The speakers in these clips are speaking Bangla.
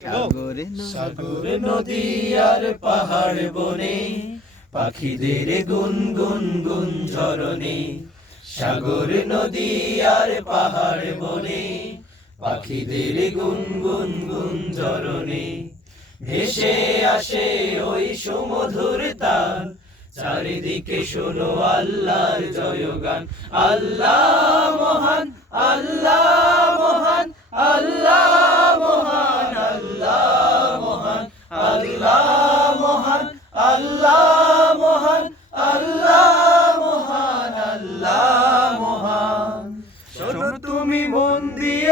সাগরে সাগর নদী আর পাহাড় বনে, পাখিদের গুন গুন গুন ঝরনে। সাগর নদী আর পাহাড় বনে, পাখিদের গুন গুন গুন ঝরনে। ভেসে আসে ওই সুমধুর তান চারিদিকে শোনো আল্লাহর জয়গান। আল্লাহ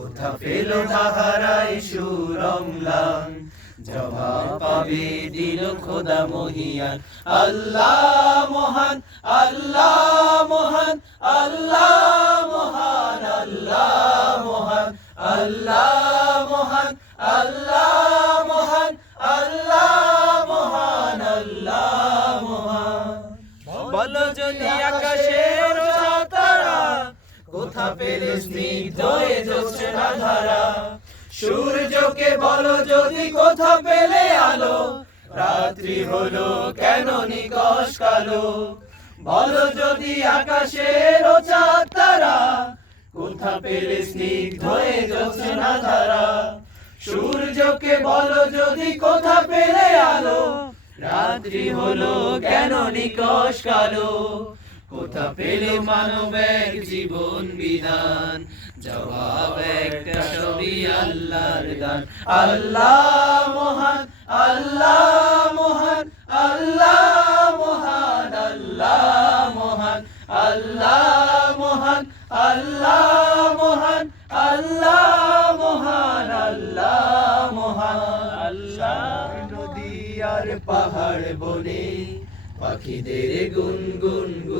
কোথা পেল তাহারাই সুরমলান জবাব পাবে দিল খোদা মহিয়ান। আল্লাহ মহান আল্লাহ মহান আল্লাহ মহান আল্লাহ মহান আল্লাহ মহান আল্লাহ মহান আল্লাহ মহান আল্লাহ মহান। বলো যদি আকাশের তারা কোথা পেলে স্নিগ্ধ জ্যোৎস্না ধারা। সূর্যকে বলো যদি কোথা পেলে আলো, রাত্রি হলো কেন নিকশ কালো? বলো যদি আকাশের চাঁদ তারা কোথা পেলে জ্যোৎস্না ধারা। সূর্যকে বলো যদি কোথা পেলে আলো, রাত্রি হলো কেন নিকশ কালো? কোথা পেলে মানব এক জীবন বিধান? জবাব একটা সবই আল্লাহর গান আল্লাহ মহান আল্লাহ মহান আল্লাহ মহান আল্লাহ মহান আল্লাহ মহান আল্লাহ মহান আল্লাহ মহান আল্লাহ মহান। আল্লাহ নদী আর পাহাড় বনে পাখিদের গুন গুন গুন